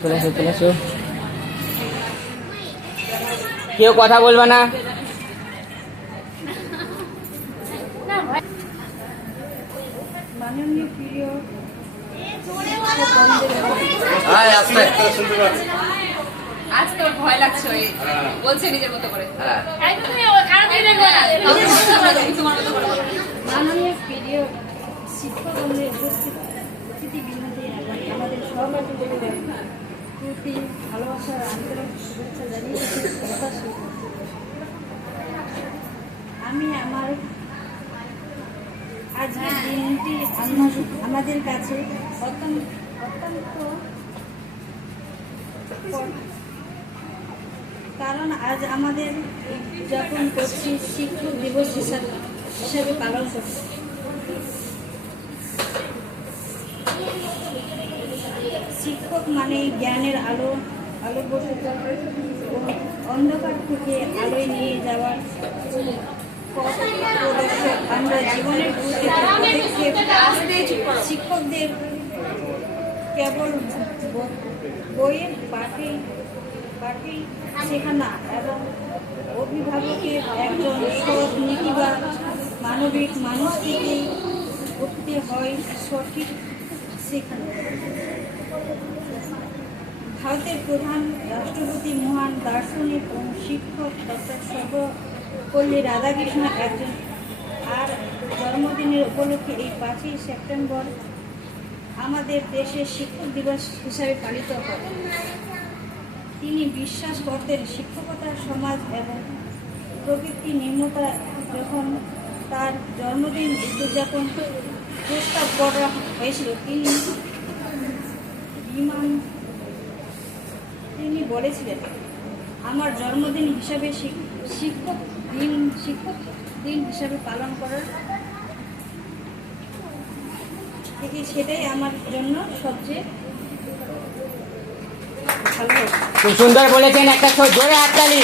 চলে আসো কেউ কথা বলবে না। মাননীয় প্রিয় আজ তোর ভয় লাগছে ওই বলছে নিজের মতো করে। মাননীয় প্রিয় শিক্ষকগণের উপস্থিতিবৃন্দদের আমাদের সহপাঠীদের প্রতি ভালোবাসার আন্তরিক শুভেচ্ছা জানিয়ে কথা শুরু করছি। আমি আমার আজকের দিনটি আমাদের কাছে অত্যন্ত কারণ আজ আমাদের যখন করছি শিক্ষক দিবস হিসাবে পালন করছি। শিক্ষক মানে জ্ঞানের আলোকবর্তিত অন্ধকার থেকে আলোয় নিয়ে যাওয়ার পথ প্রদর্শক। আমরা জীবনের শিক্ষকদের কেবল বইয়ের পাঠেই শেখানো এবং অভিভাবকের একজন সৎ নীতিবান মানবিক মানুষ থেকে উঠতে হয় সঠিক শেখানো। ভারতের প্রধান রাষ্ট্রপতি মহান দার্শনিক ও শিক্ষক ডক্টর সর্বপল্লী রাধাকৃষ্ণ একজন আর জন্মদিনের উপলক্ষে এই 5ই সেপ্টেম্বর আমাদের দেশের শিক্ষক দিবস হিসাবে পালিত হয়। তিনি বিশ্বাস করতেন শিক্ষকতা সমাজ এবং প্রকৃতি নির্মতা। যখন তার জন্মদিন উদযাপন প্রস্তাব করা হয়েছিল তিনি বলেছিলেন, আমার জন্মদিন হিসাবে শিক্ষক দিন হিসাবে পালন করার থেকে সেটাই আমার জন্য সবচেয়ে ভালো। খুব সুন্দর বলেছেন, একটা জোরে হাততালি।